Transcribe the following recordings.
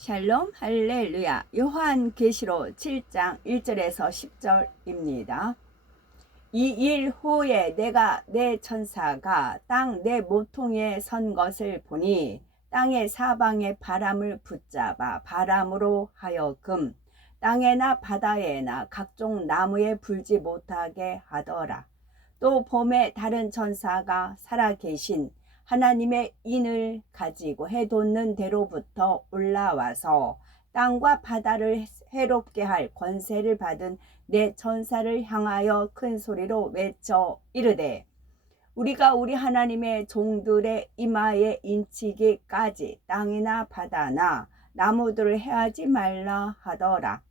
샬롬 할렐루야. 요한계시록 7장 1절에서 10절입니다. 이 일 후에 내가 내 천사가 땅 내 모퉁이에 선 것을 보니 땅의 사방에 바람을 붙잡아 바람으로 하여금 땅에나 바다에나 각종 나무에 불지 못하게 하더라. 또 봄에 다른 천사가 살아계신 하나님의 인을 가지고 해돋는 데로부터 올라와서 땅과 바다를 해롭게 할 권세를 받은 내 천사를 향하여 큰 소리로 외쳐 이르되, 우리가 우리 하나님의 종들의 이마에 인치기까지 땅이나 바다나 나무들을 해하지 말라 하더라.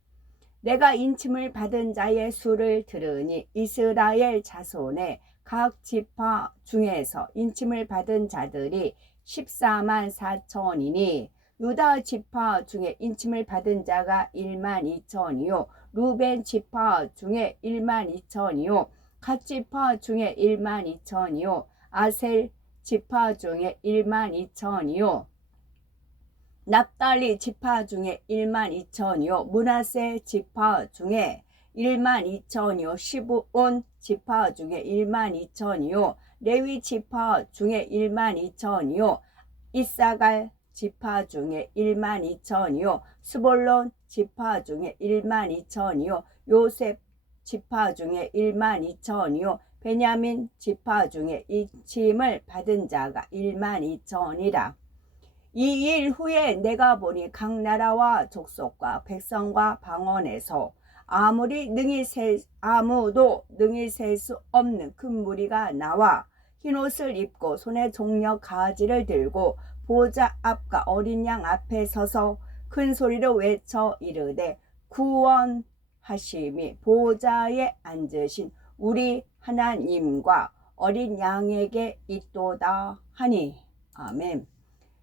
내가 인침을 받은 자의 수를 들으니 이스라엘 자손의 각 지파 중에서 인침을 받은 자들이 14만 4천이니 유다 지파 중에 인침을 받은 자가 1만 2천이요 루벤 지파 중에 1만 2천이요 갓 지파 중에 1만 2천이요 아셀 지파 중에 1만 2천이요 납달리 지파 중에 1만 2천이요 므낫세 지파 중에 1만 2천이요 시브온 지파 중에 1만 2천이요 레위 지파 중에 1만 2천이요 이사갈 지파 중에 1만 2천이요 스볼론 지파 중에 1만 2천이요 요셉 지파 중에 1만 2천이요 베냐민 지파 중에 인침을 받은 자가 1만 2천이라. 이 일 후에 내가 보니 각 나라와 족속과 백성과 방언에서 아무도 능히 셀 수 없는 큰 무리가 나와 흰옷을 입고 손에 종려 가지를 들고 보좌 앞과 어린 양 앞에 서서 큰 소리로 외쳐 이르되, 구원하심이 보좌에 앉으신 우리 하나님과 어린 양에게 있도다 하니. 아멘.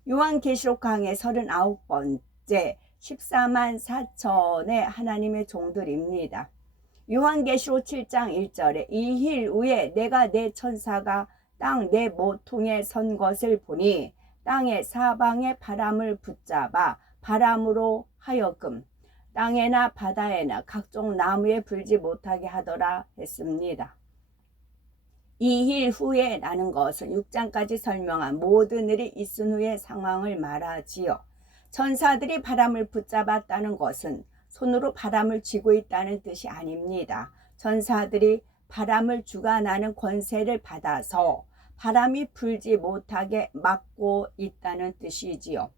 요한계시록 강의 39번째 14만 4천의 하나님의 종들입니다. 요한계시록 7장 1절에 이 일 후에 내가 내 천사가 땅 내 모퉁이에 선 것을 보니 땅의 사방에 바람을 붙잡아 바람으로 하여금 땅에나 바다에나 각종 나무에 불지 못하게 하더라 했습니다. 이 일 후에 라는 것은 6장까지 설명한 모든 일이 있은 후의 상황을 말하지요. 천사들이 바람을 붙잡았다는 것은 손으로 바람을 쥐고 있다는 뜻이 아닙니다. 천사들이 바람을 주관하는 권세를 받아서 바람이 불지 못하게 막고 있다는 뜻이지요.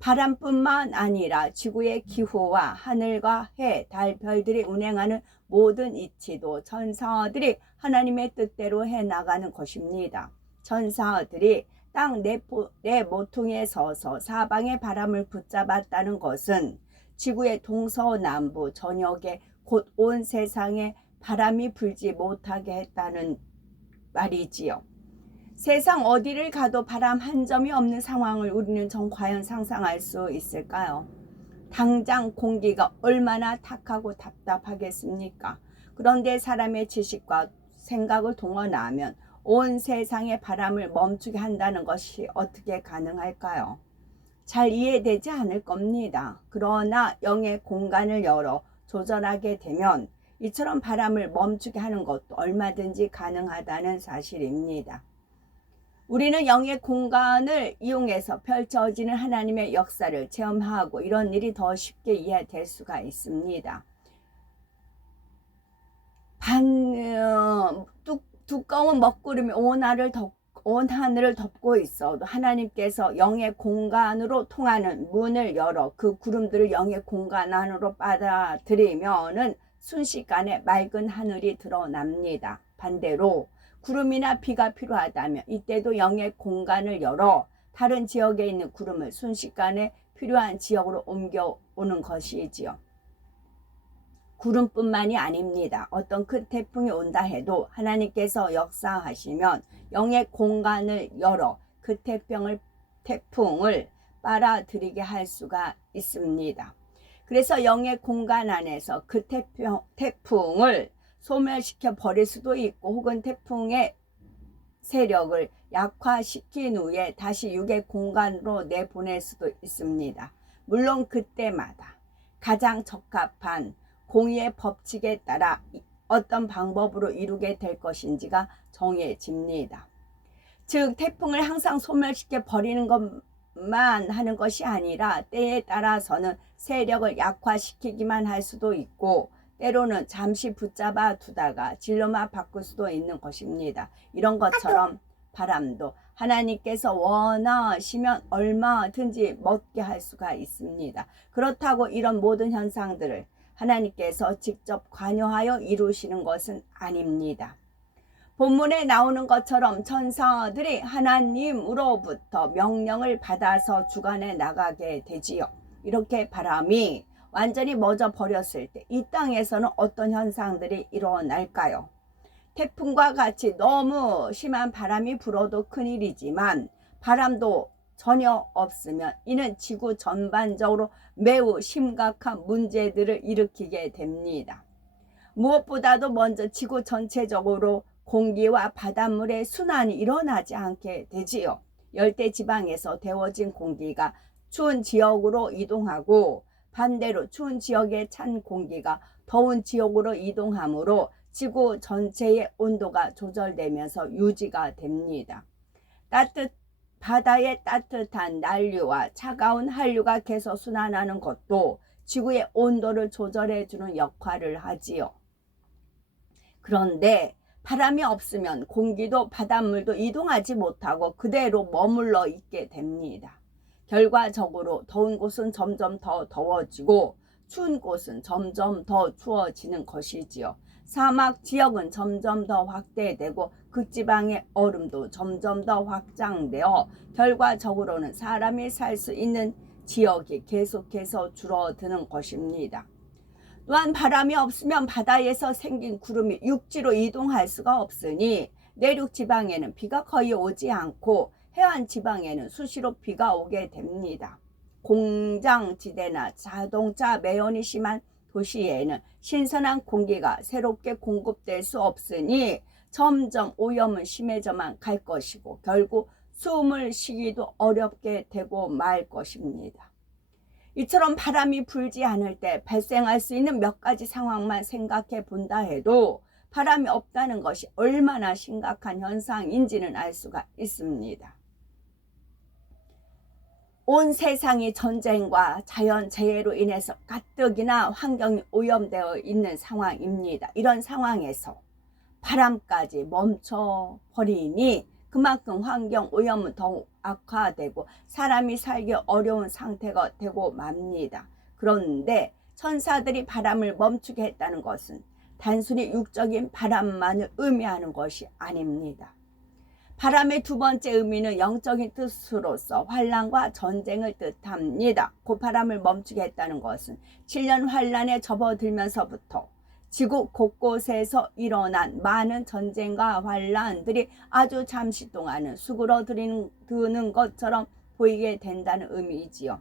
바람뿐만 아니라 지구의 기후와 하늘과 해, 달, 별들이 운행하는 모든 이치도 천사들이 하나님의 뜻대로 해나가는 것입니다. 천사들이 땅 내 모퉁이에 서서 사방의 바람을 붙잡았다는 것은 지구의 동서남부 전역에 곧 온 세상에 바람이 불지 못하게 했다는 말이지요. 세상 어디를 가도 바람 한 점이 없는 상황을 우리는 과연 상상할 수 있을까요? 당장 공기가 얼마나 탁하고 답답하겠습니까? 그런데 사람의 지식과 생각을 동원하면 온 세상의 바람을 멈추게 한다는 것이 어떻게 가능할까요? 잘 이해되지 않을 겁니다. 그러나 영의 공간을 열어 조절하게 되면 이처럼 바람을 멈추게 하는 것도 얼마든지 가능하다는 사실입니다. 우리는 영의 공간을 이용해서 펼쳐지는 하나님의 역사를 체험하고 이런 일이 더 쉽게 이해될 수가 있습니다. 두꺼운 먹구름이 온 하늘을 덮고 있어도 하나님께서 영의 공간으로 통하는 문을 열어 그 구름들을 영의 공간 안으로 받아들이면은 순식간에 맑은 하늘이 드러납니다. 반대로 구름이나 비가 필요하다면 이때도 영의 공간을 열어 다른 지역에 있는 구름을 순식간에 필요한 지역으로 옮겨오는 것이지요. 구름뿐만이 아닙니다. 어떤 큰 태풍이 온다 해도 하나님께서 역사하시면 영의 공간을 열어 그 태풍을 빨아들이게 할 수가 있습니다. 그래서 영의 공간 안에서 그 태풍을 소멸시켜 버릴 수도 있고 혹은 태풍의 세력을 약화시킨 후에 다시 육의 공간으로 내보낼 수도 있습니다. 물론 그때마다 가장 적합한 공의의 법칙에 따라 어떤 방법으로 이루게 될 것인지가 정해집니다. 즉 태풍을 항상 소멸시켜 버리는 것만 하는 것이 아니라 때에 따라서는 세력을 약화시키기만 할 수도 있고 때로는 잠시 붙잡아 두다가 진로만 바꿀 수도 있는 것입니다. 이런 것처럼 바람도 하나님께서 원하시면 얼마든지 멎게 할 수가 있습니다. 그렇다고 이런 모든 현상들을 하나님께서 직접 관여하여 이루시는 것은 아닙니다. 본문에 나오는 것처럼 천사들이 하나님으로부터 명령을 받아서 주관해 나가게 되지요. 이렇게 바람이 완전히 멎어 버렸을 때 이 땅에서는 어떤 현상들이 일어날까요? 태풍과 같이 너무 심한 바람이 불어도 큰일이지만 바람도 전혀 없으면 이는 지구 전반적으로 매우 심각한 문제들을 일으키게 됩니다. 무엇보다도 먼저 지구 전체적으로 공기와 바닷물의 순환이 일어나지 않게 되지요. 열대지방에서 데워진 공기가 추운 지역으로 이동하고 반대로 추운 지역의 찬 공기가 더운 지역으로 이동하므로 지구 전체의 온도가 조절되면서 유지가 됩니다. 바다의 따뜻한 난류와 차가운 한류가 계속 순환하는 것도 지구의 온도를 조절해 주는 역할을 하지요. 그런데 바람이 없으면 공기도 바닷물도 이동하지 못하고 그대로 머물러 있게 됩니다. 결과적으로 더운 곳은 점점 더 더워지고 추운 곳은 점점 더 추워지는 것이지요. 사막 지역은 점점 더 확대되고 극지방의 얼음도 점점 더 확장되어 결과적으로는 사람이 살 수 있는 지역이 계속해서 줄어드는 것입니다. 또한 바람이 없으면 바다에서 생긴 구름이 육지로 이동할 수가 없으니 내륙 지방에는 비가 거의 오지 않고 해안 지방에는 수시로 비가 오게 됩니다. 공장지대나 자동차 매연이 심한 도시에는 신선한 공기가 새롭게 공급될 수 없으니 점점 오염은 심해져만 갈 것이고 결국 숨을 쉬기도 어렵게 되고 말 것입니다. 이처럼 바람이 불지 않을 때 발생할 수 있는 몇 가지 상황만 생각해 본다 해도 바람이 없다는 것이 얼마나 심각한 현상인지는 알 수가 있습니다. 온 세상이 전쟁과 자연재해로 인해서 가뜩이나 환경이 오염되어 있는 상황입니다. 이런 상황에서 바람까지 멈춰버리니 그만큼 환경 오염은 더욱 악화되고 사람이 살기 어려운 상태가 되고 맙니다. 그런데 천사들이 바람을 멈추게 했다는 것은 단순히 육적인 바람만을 의미하는 것이 아닙니다. 바람의 두 번째 의미는 영적인 뜻으로서 환란과 전쟁을 뜻합니다. 그 바람을 멈추게 했다는 것은 7년 환란에 접어들면서부터 지구 곳곳에서 일어난 많은 전쟁과 환란들이 아주 잠시 동안은 수그러드는 것처럼 보이게 된다는 의미이지요.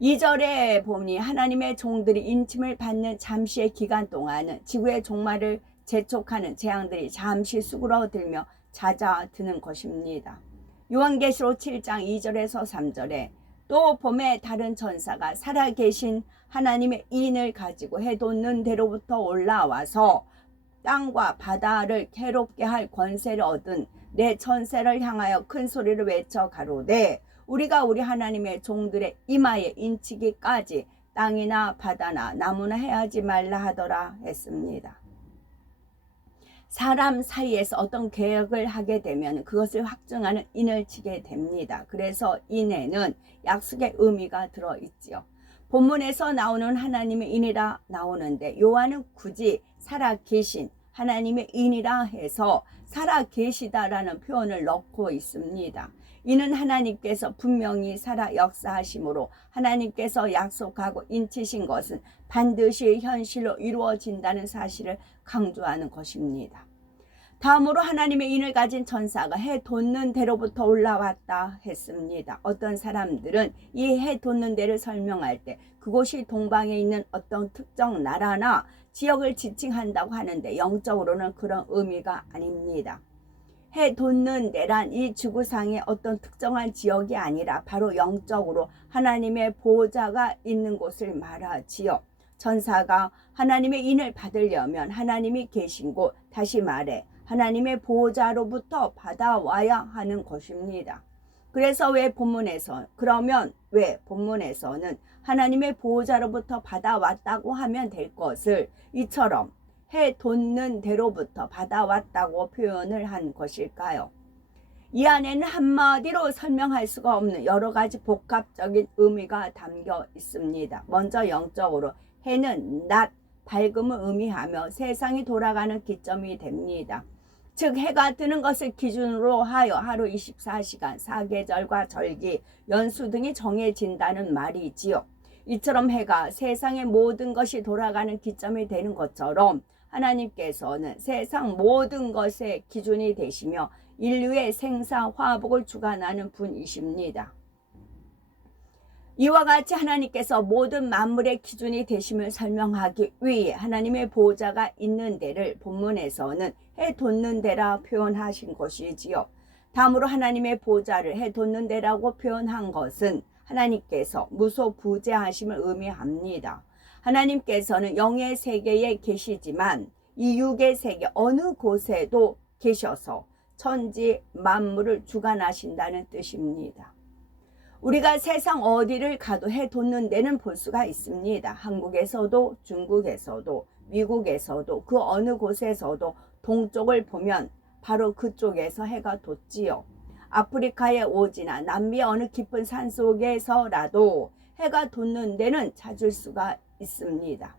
2절에 보니 하나님의 종들이 인침을 받는 잠시의 기간 동안은 지구의 종말을 재촉하는 재앙들이 잠시 수그러들며 잦아드는 것입니다. 요한계시록 7장 2절에서 3절에 또 봄에 다른 천사가 살아계신 하나님의 인을 가지고 해돋는 데로부터 올라와서 땅과 바다를 괴롭게 할 권세를 얻은 내 천사를 향하여 큰 소리를 외쳐 가로되 우리가 우리 하나님의 종들의 이마에 인치기까지 땅이나 바다나 나무나 해하지 말라 하더라 했습니다. 사람 사이에서 어떤 계획을 하게 되면 그것을 확증하는 인을 치게 됩니다. 그래서 인에는 약속의 의미가 들어있지요. 본문에서 나오는 하나님의 인이라 나오는데 요한은 굳이 살아계신 하나님의 인이라 해서 살아계시다라는 표현을 넣고 있습니다. 이는 하나님께서 분명히 살아 역사하심으로 하나님께서 약속하고 인치신 것은 반드시 현실로 이루어진다는 사실을 강조하는 것입니다. 다음으로 하나님의 인을 가진 천사가 해 돋는 데로부터 올라왔다 했습니다. 어떤 사람들은 이 해 돋는 데를 설명할 때 그곳이 동방에 있는 어떤 특정 나라나 지역을 지칭한다고 하는데 영적으로는 그런 의미가 아닙니다. 해 돋는 데란 이 지구상의 어떤 특정한 지역이 아니라 바로 영적으로 하나님의 보호자가 있는 곳을 말하지요. 천사가 하나님의 인을 받으려면 하나님이 계신 곳, 다시 말해 하나님의 보호자로부터 받아와야 하는 것입니다. 그래서 그러면 왜 본문에서는 하나님의 보호자로부터 받아왔다고 하면 될 것을 이처럼 해 돋는 데로부터 받아왔다고 표현을 한 것일까요? 이 안에는 한마디로 설명할 수가 없는 여러 가지 복합적인 의미가 담겨 있습니다. 먼저 영적으로 해는 낮, 밝음을 의미하며 세상이 돌아가는 기점이 됩니다. 즉 해가 뜨는 것을 기준으로 하여 하루 24시간, 사계절과 절기, 연수 등이 정해진다는 말이지요. 이처럼 해가 세상의 모든 것이 돌아가는 기점이 되는 것처럼 하나님께서는 세상 모든 것의 기준이 되시며 인류의 생사, 화복을 주관하는 분이십니다. 이와 같이 하나님께서 모든 만물의 기준이 되심을 설명하기 위해 하나님의 보호자가 있는 데를 본문에서는 해 돋는 데라 표현하신 것이지요. 다음으로 하나님의 보호자를 해 돋는 데라고 표현한 것은 하나님께서 무소부재하심을 의미합니다. 하나님께서는 영의 세계에 계시지만 이 육의 세계 어느 곳에도 계셔서 천지 만물을 주관하신다는 뜻입니다. 우리가 세상 어디를 가도 해 돋는 데는 볼 수가 있습니다. 한국에서도 중국에서도 미국에서도 그 어느 곳에서도 동쪽을 보면 바로 그쪽에서 해가 돋지요. 아프리카의 오지나 남미 어느 깊은 산속에서라도 해가 돋는 데는 찾을 수가 있습니다.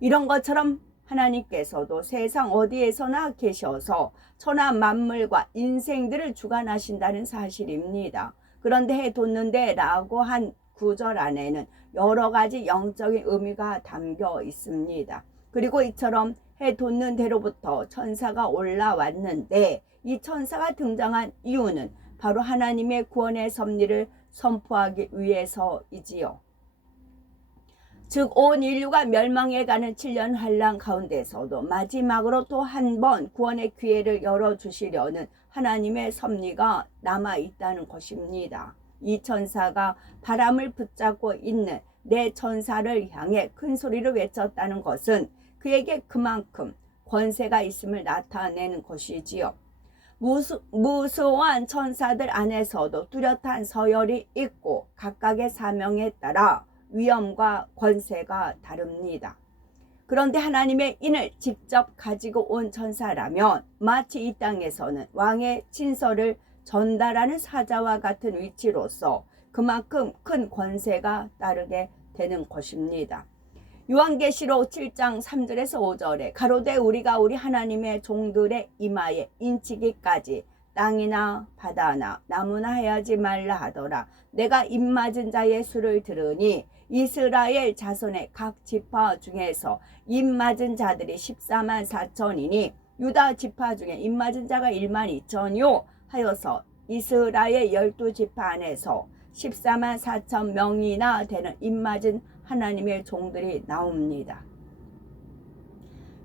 이런 것처럼 하나님께서도 세상 어디에서나 계셔서 천하 만물과 인생들을 주관하신다는 사실입니다. 그런데 해 돋는데 라고 한 구절 안에는 여러 가지 영적인 의미가 담겨 있습니다. 그리고 이처럼 해 돋는 데로부터 천사가 올라왔는데 이 천사가 등장한 이유는 바로 하나님의 구원의 섭리를 선포하기 위해서이지요. 즉 온 인류가 멸망해가는 7년 환란 가운데서도 마지막으로 또 한 번 구원의 기회를 열어주시려는 하나님의 섭리가 남아있다는 것입니다. 이 천사가 바람을 붙잡고 있는 내 천사를 향해 큰 소리를 외쳤다는 것은 그에게 그만큼 권세가 있음을 나타내는 것이지요. 무수한 천사들 안에서도 뚜렷한 서열이 있고 각각의 사명에 따라 위엄과 권세가 다릅니다. 그런데 하나님의 인을 직접 가지고 온 천사라면 마치 이 땅에서는 왕의 친서를 전달하는 사자와 같은 위치로서 그만큼 큰 권세가 따르게 되는 것입니다. 요한계시록 7장 3절에서 5절에 가로되 우리가 우리 하나님의 종들의 이마에 인치기까지 땅이나 바다나 나무나 해하지 말라 하더라. 내가 입맞은 자의 수를 들으니 이스라엘 자손의 각 지파 중에서 입맞은 자들이 14만 4천이니 유다 지파 중에 입맞은 자가 1만 2천이요 하여서 이스라엘 12지파 안에서 14만 4천 명이나 되는 입맞은 하나님의 종들이 나옵니다.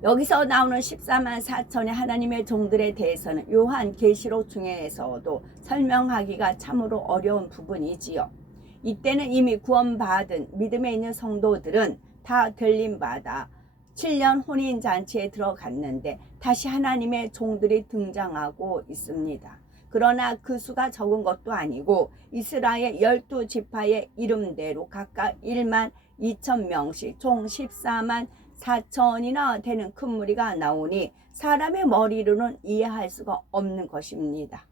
여기서 나오는 14만 4천의 하나님의 종들에 대해서는 요한계시록 중에서도 설명하기가 참으로 어려운 부분이지요. 이때는 이미 구원받은 믿음에 있는 성도들은 다 들림받아 7년 혼인잔치에 들어갔는데 다시 하나님의 종들이 등장하고 있습니다. 그러나 그 수가 적은 것도 아니고 이스라엘 12지파의 이름대로 각각 1만 2천 명씩 총 14만 4천이나 되는 큰 무리가 나오니 사람의 머리로는 이해할 수가 없는 것입니다.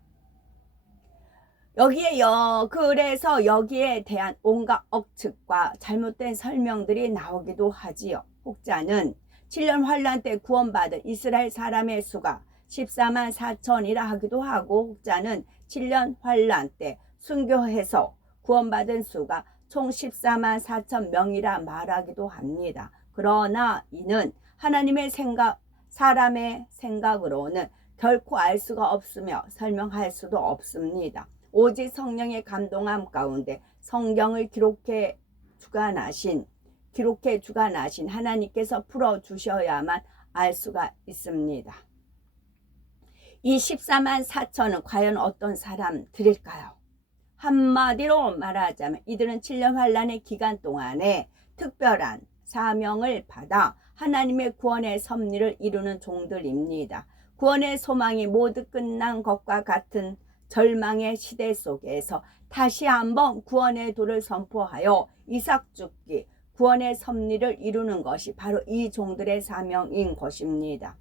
그래서 여기에 대한 온갖 억측과 잘못된 설명들이 나오기도 하지요. 혹자는 7년 환란 때 구원받은 이스라엘 사람의 수가 14만 4천이라 하기도 하고 혹자는 7년 환란 때 순교해서 구원받은 수가 총 14만 4천 명이라 말하기도 합니다. 그러나 이는 하나님의 사람의 생각으로는 결코 알 수가 없으며 설명할 수도 없습니다. 오직 성령의 감동함 가운데 성경을 기록해 주관하신 하나님께서 풀어주셔야만 알 수가 있습니다. 이 14만 4천은 과연 어떤 사람들일까요? 한마디로 말하자면 이들은 7년 환란의 기간 동안에 특별한 사명을 받아 하나님의 구원의 섭리를 이루는 종들입니다. 구원의 소망이 모두 끝난 것과 같은 절망의 시대 속에서 다시 한번 구원의 도를 선포하여 이삭 죽기, 구원의 섭리를 이루는 것이 바로 이 종들의 사명인 것입니다.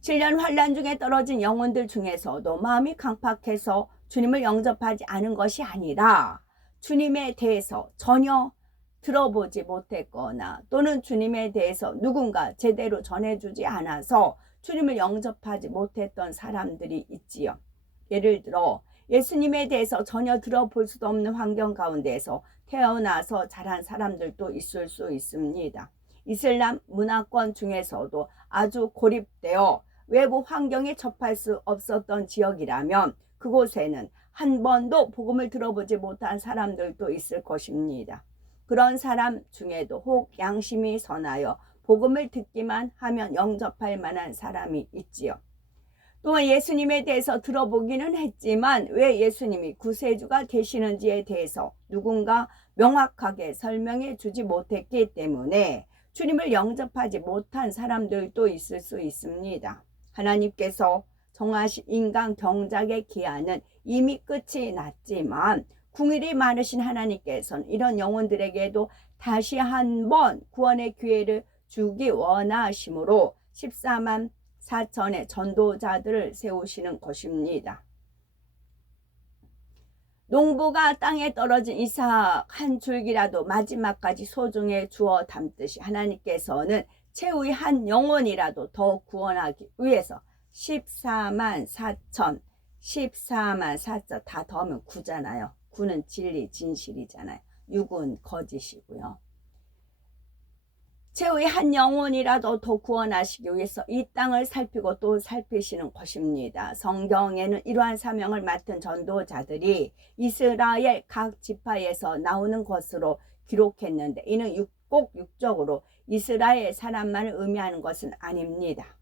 7년 환란 중에 떨어진 영혼들 중에서도 마음이 강팍해서 주님을 영접하지 않은 것이 아니라 주님에 대해서 전혀 들어보지 못했거나 또는 주님에 대해서 누군가 제대로 전해주지 않아서 주님을 영접하지 못했던 사람들이 있지요. 예를 들어 예수님에 대해서 전혀 들어볼 수도 없는 환경 가운데서 태어나서 자란 사람들도 있을 수 있습니다. 이슬람 문화권 중에서도 아주 고립되어 외부 환경에 접할 수 없었던 지역이라면 그곳에는 한 번도 복음을 들어보지 못한 사람들도 있을 것입니다. 그런 사람 중에도 혹 양심이 선하여 복음을 듣기만 하면 영접할 만한 사람이 있지요. 또한 예수님에 대해서 들어보기는 했지만 왜 예수님이 구세주가 되시는지에 대해서 누군가 명확하게 설명해 주지 못했기 때문에 주님을 영접하지 못한 사람들도 있을 수 있습니다. 하나님께서 정하신 인간 경작의 기한은 이미 끝이 났지만 궁일이 많으신 하나님께서는 이런 영혼들에게도 다시 한번 구원의 기회를 주기 원하심으로 14만 4천의 전도자들을 세우시는 것입니다. 농부가 땅에 떨어진 이삭 한 줄기라도 마지막까지 소중해 주어 담듯이 하나님께서는 최후의 한 영혼이라도 더 구원하기 위해서 14만 4천, 14만 4천 다 더하면 9잖아요. 9는 진리, 진실이잖아요. 6은 거짓이고요. 최후의 한 영혼이라도 더 구원하시기 위해서 이 땅을 살피고 또 살피시는 것입니다. 성경에는 이러한 사명을 맡은 전도자들이 이스라엘 각 지파에서 나오는 것으로 기록했는데 이는 꼭 육적으로 이스라엘 사람만을 의미하는 것은 아닙니다.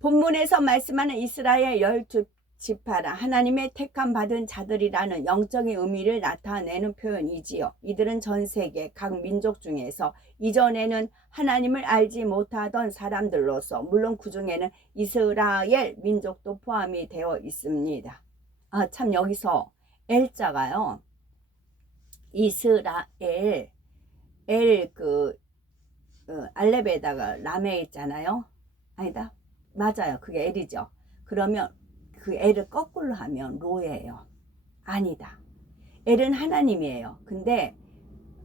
본문에서 말씀하는 이스라엘 12지파라 하나님의 택함 받은 자들이라는 영적인 의미를 나타내는 표현이지요. 이들은 전 세계 각 민족 중에서 이전에는 하나님을 알지 못하던 사람들로서 물론 그 중에는 이스라엘 민족도 포함이 되어 있습니다. 참 여기서 엘자가요. 이스라엘 알렙에다가 라메 있잖아요. 아니다. 맞아요. 그게 엘이죠. 그러면 그 엘을 거꾸로 하면 로예요. 아니다. 엘은 하나님이에요. 근데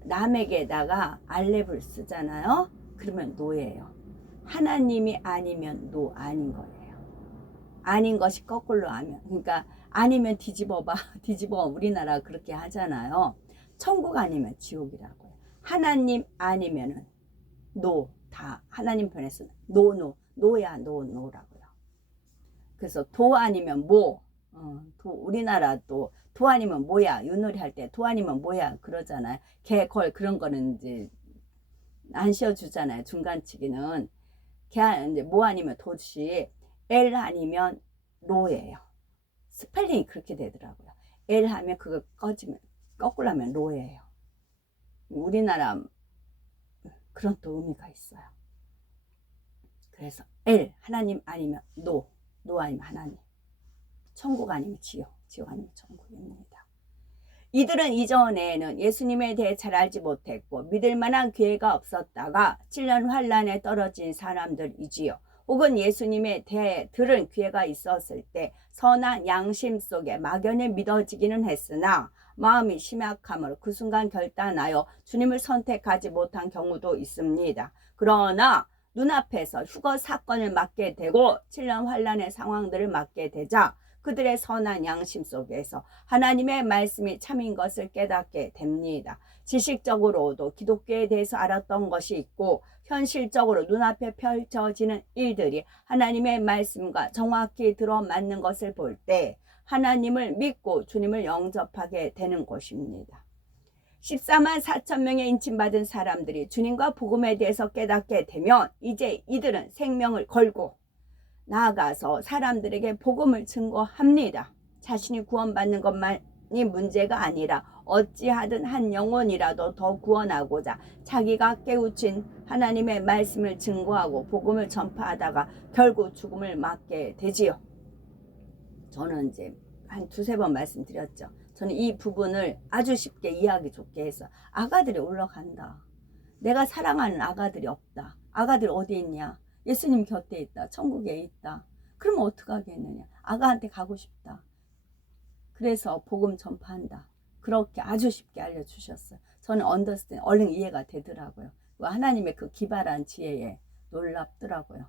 라멕에다가 알렙을 쓰잖아요. 그러면 노예요. 하나님이 아니면 노 아닌 거예요. 아닌 것이 거꾸로 하면 그러니까 아니면 뒤집어봐. 뒤집어 우리나라 그렇게 하잖아요. 천국 아니면 지옥이라고요. 하나님 아니면은 노 다 하나님 편에서는 노야 노라고요. 그래서 도 아니면 모 우리나라 도 아니면 뭐야 윷놀이 할 때 도 아니면 뭐야 그러잖아요. 개 걸 그런 거는 이제 안 씌워주잖아요. 중간치기는 개 이제 뭐 아니면 도시 엘 아니면 로예요. 스펠링이 그렇게 되더라고요. 엘 하면 그거 꺼지면 거꾸로 하면 로예요. 우리나라 그런 또 의미가 있어요. 그래서 엘 하나님 아니면 노 아니면 하나님, 천국 아니면 지옥 아니면 천국입니다. 이들은 이전에는 예수님에 대해 잘 알지 못했고 믿을 만한 기회가 없었다가 7년 환란에 떨어진 사람들이지요. 혹은 예수님에 대해 들은 기회가 있었을 때 선한 양심 속에 막연히 믿어지기는 했으나 마음이 심약함으로 그 순간 결단하여 주님을 선택하지 못한 경우도 있습니다. 그러나 눈앞에서 휴거 사건을 맡게 되고 7년 환란의 상황들을 맡게 되자 그들의 선한 양심 속에서 하나님의 말씀이 참인 것을 깨닫게 됩니다. 지식적으로도 기독교에 대해서 알았던 것이 있고 현실적으로 눈앞에 펼쳐지는 일들이 하나님의 말씀과 정확히 들어맞는 것을 볼 때 하나님을 믿고 주님을 영접하게 되는 것입니다. 14만 4천 명의 인침받은 사람들이 주님과 복음에 대해서 깨닫게 되면 이제 이들은 생명을 걸고 나아가서 사람들에게 복음을 증거합니다. 자신이 구원받는 것만이 문제가 아니라 어찌하든 한 영혼이라도 더 구원하고자 자기가 깨우친 하나님의 말씀을 증거하고 복음을 전파하다가 결국 죽음을 맞게 되지요. 저는 이제 한 두세 번 말씀드렸죠. 저는 이 부분을 아주 쉽게 이해하기 좋게 해서 아가들이 올라간다. 내가 사랑하는 아가들이 없다. 아가들 어디 있냐? 예수님 곁에 있다. 천국에 있다. 그러면 어떡하겠느냐? 아가한테 가고 싶다. 그래서 복음 전파한다. 그렇게 아주 쉽게 알려주셨어요. 저는 얼른 이해가 되더라고요. 하나님의 그 기발한 지혜에 놀랍더라고요.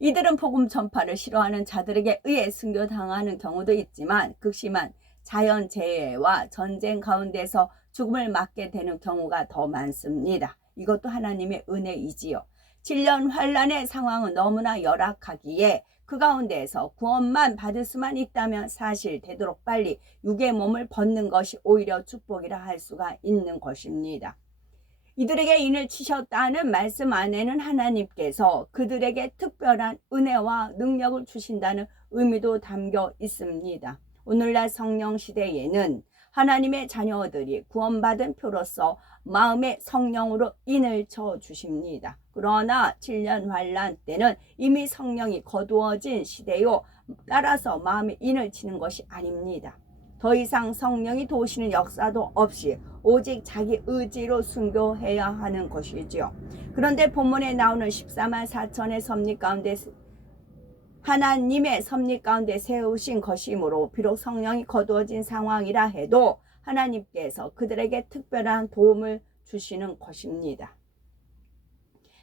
이들은 복음 전파를 싫어하는 자들에게 의해 순교당하는 경우도 있지만 극심한 자연재해와 전쟁 가운데서 죽음을 맞게 되는 경우가 더 많습니다. 이것도 하나님의 은혜이지요. 질병 환난의 상황은 너무나 열악하기에 그 가운데에서 구원만 받을 수만 있다면 사실 되도록 빨리 육의 몸을 벗는 것이 오히려 축복이라 할 수가 있는 것입니다. 이들에게 인을 치셨다는 말씀 안에는 하나님께서 그들에게 특별한 은혜와 능력을 주신다는 의미도 담겨 있습니다. 오늘날 성령 시대에는 하나님의 자녀들이 구원받은 표로서 마음의 성령으로 인을 쳐 주십니다. 그러나 7년 환란 때는 이미 성령이 거두어진 시대요. 따라서 마음에 인을 치는 것이 아닙니다. 더 이상 성령이 도우시는 역사도 없이 오직 자기 의지로 순교해야 하는 것이지요. 그런데 본문에 나오는 14만 4천의 섭리 가운데 하나님의 섭리 가운데 세우신 것이므로 비록 성령이 거두어진 상황이라 해도 하나님께서 그들에게 특별한 도움을 주시는 것입니다.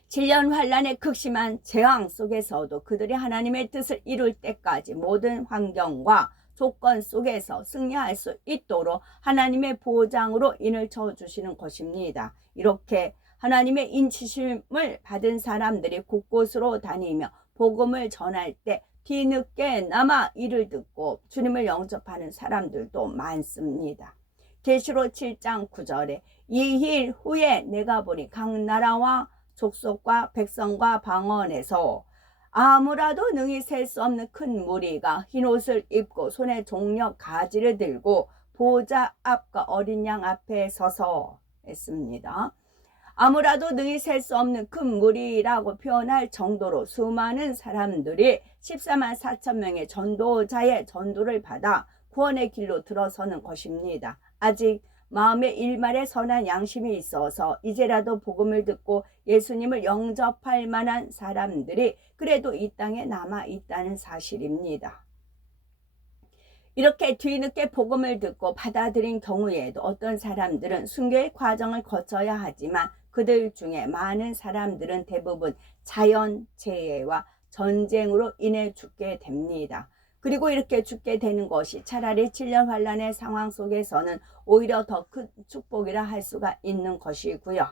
7년 환란의 극심한 재앙 속에서도 그들이 하나님의 뜻을 이룰 때까지 모든 환경과 조건 속에서 승리할 수 있도록 하나님의 보장으로 인을 쳐주시는 것입니다. 이렇게 하나님의 인치심을 받은 사람들이 곳곳으로 다니며 복음을 전할 때 뒤늦게나마 이를 듣고 주님을 영접하는 사람들도 많습니다. 계시록 7장 9절에 이일 후에 내가 보니 각 나라와 족속과 백성과 방언에서 아무라도 능히 셀 수 없는 큰 무리가 흰옷을 입고 손에 종려 가지를 들고 보좌 앞과 어린 양 앞에 서서 했습니다. 아무라도 능히 셀 수 없는 큰 무리라고 표현할 정도로 수많은 사람들이 14만 4천 명의 전도자의 전도를 받아 구원의 길로 들어서는 것입니다. 아직 마음에 일말의 선한 양심이 있어서 이제라도 복음을 듣고 예수님을 영접할 만한 사람들이 그래도 이 땅에 남아 있다는 사실입니다. 이렇게 뒤늦게 복음을 듣고 받아들인 경우에도 어떤 사람들은 순교의 과정을 거쳐야 하지만 그들 중에 많은 사람들은 대부분 자연재해와 전쟁으로 인해 죽게 됩니다. 그리고 이렇게 죽게 되는 것이 차라리 7년 환란의 상황 속에서는 오히려 더 큰 축복이라 할 수가 있는 것이고요.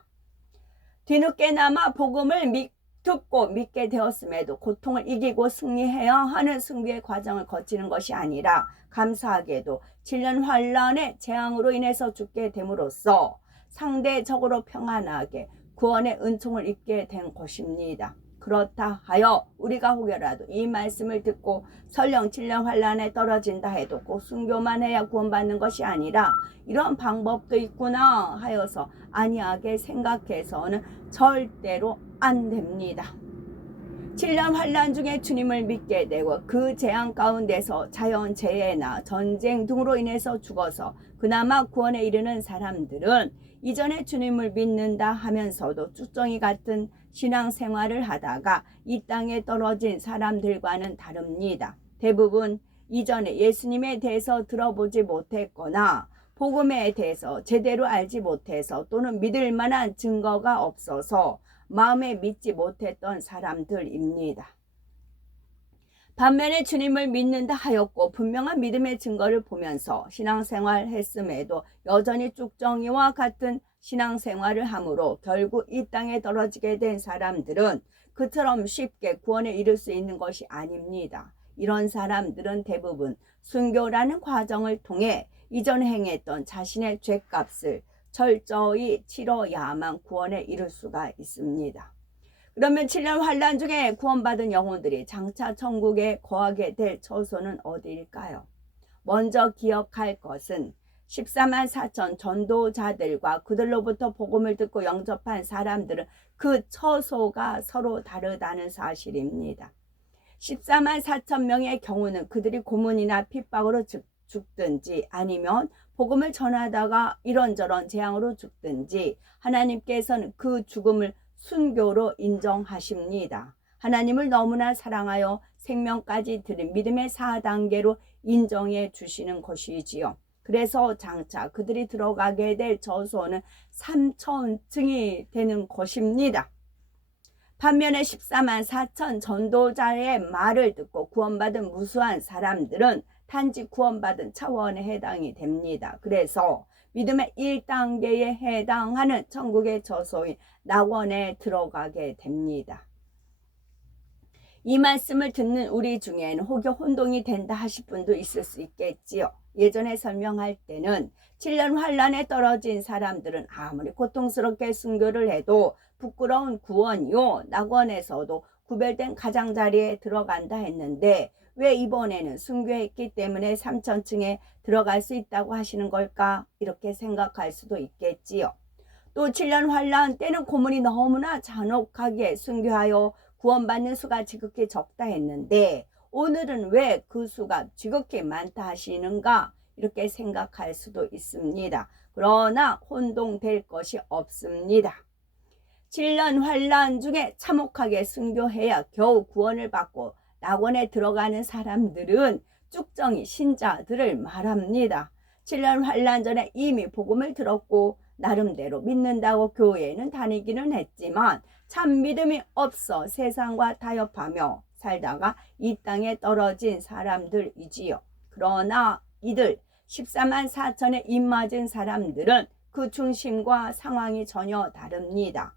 뒤늦게나마 복음을 듣고 믿게 되었음에도 고통을 이기고 승리해야 하는 승리의 과정을 거치는 것이 아니라 감사하게도 7년 환란의 재앙으로 인해서 죽게 됨으로써 상대적으로 평안하게 구원의 은총을 입게 된 것입니다. 그렇다 하여 우리가 혹여라도 이 말씀을 듣고 설령 7년 환란에 떨어진다 해도 꼭 순교만 해야 구원받는 것이 아니라 이런 방법도 있구나 하여서 안이하게 생각해서는 절대로 안 됩니다. 7년 환란 중에 주님을 믿게 되고 그 재앙 가운데서 자연재해나 전쟁 등으로 인해서 죽어서 그나마 구원에 이르는 사람들은 이전에 주님을 믿는다 하면서도 쭉정이 같은 신앙생활을 하다가 이 땅에 떨어진 사람들과는 다릅니다. 대부분 이전에 예수님에 대해서 들어보지 못했거나 복음에 대해서 제대로 알지 못해서 또는 믿을 만한 증거가 없어서 마음에 믿지 못했던 사람들입니다. 반면에 주님을 믿는다 하였고 분명한 믿음의 증거를 보면서 신앙생활 했음에도 여전히 쭉정이와 같은 신앙생활을 하므로 결국 이 땅에 떨어지게 된 사람들은 그처럼 쉽게 구원에 이를 수 있는 것이 아닙니다. 이런 사람들은 대부분 순교라는 과정을 통해 이전 행했던 자신의 죄값을 철저히 치러야만 구원에 이를 수가 있습니다. 그러면 7년 환란 중에 구원받은 영혼들이 장차 천국에 거하게 될 처소는 어디일까요? 먼저 기억할 것은 14만 4천 전도자들과 그들로부터 복음을 듣고 영접한 사람들은 그 처소가 서로 다르다는 사실입니다. 14만 4천 명의 경우는 그들이 고문이나 핍박으로 죽든지 아니면 복음을 전하다가 이런저런 재앙으로 죽든지 하나님께서는 그 죽음을 순교로 인정하십니다. 하나님을 너무나 사랑하여 생명까지 드린 믿음의 4단계로 인정해 주시는 것이지요. 그래서 장차 그들이 들어가게 될 저소는 3천층이 되는 것입니다. 반면에 14만 4천 전도자의 말을 듣고 구원받은 무수한 사람들은 단지 구원받은 차원에 해당이 됩니다. 그래서 믿음의 1단계에 해당하는 천국의 저소인 낙원에 들어가게 됩니다. 이 말씀을 듣는 우리 중에는 혹여 혼동이 된다 하실 분도 있을 수 있겠지요. 예전에 설명할 때는 7년 환란에 떨어진 사람들은 아무리 고통스럽게 순교를 해도 부끄러운 구원이요 낙원에서도 구별된 가장자리에 들어간다 했는데 왜 이번에는 순교했기 때문에 3천층에 들어갈 수 있다고 하시는 걸까? 이렇게 생각할 수도 있겠지요. 또 7년 환란 때는 고문이 너무나 잔혹하게 순교하여 구원받는 수가 지극히 적다 했는데 오늘은 왜 그 수가 지극히 많다 하시는가? 이렇게 생각할 수도 있습니다. 그러나 혼동될 것이 없습니다. 7년 환란 중에 참혹하게 순교해야 겨우 구원을 받고 낙원에 들어가는 사람들은 쭉정이 신자들을 말합니다. 7년 환란 전에 이미 복음을 들었고 나름대로 믿는다고 교회에는 다니기는 했지만 참 믿음이 없어 세상과 타협하며 살다가 이 땅에 떨어진 사람들이지요. 그러나 이들 14만 4천에 입맞은 사람들은 그 중심과 상황이 전혀 다릅니다.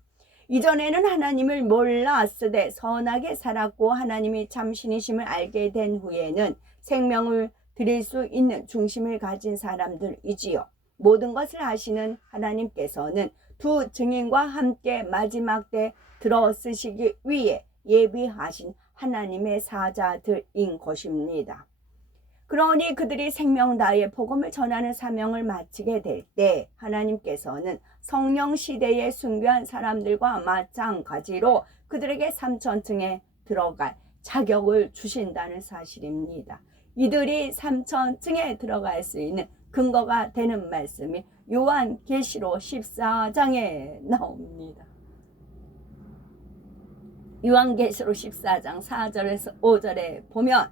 이전에는 하나님을 몰랐으되 선하게 살았고 하나님이 참 신이심을 알게 된 후에는 생명을 드릴 수 있는 중심을 가진 사람들이지요. 모든 것을 하시는 하나님께서는 두 증인과 함께 마지막 때 들어쓰시기 위해 예비하신 하나님의 사자들인 것입니다. 그러니 그들이 생명 다하여 복음을 전하는 사명을 마치게 될 때 하나님께서는 성령 시대에 순교한 사람들과 마찬가지로 그들에게 3천층에 들어갈 자격을 주신다는 사실입니다. 이들이 3천층에 들어갈 수 있는 근거가 되는 말씀이 요한계시록 14장에 나옵니다. 요한계시록 14장 4절에서 5절에 보면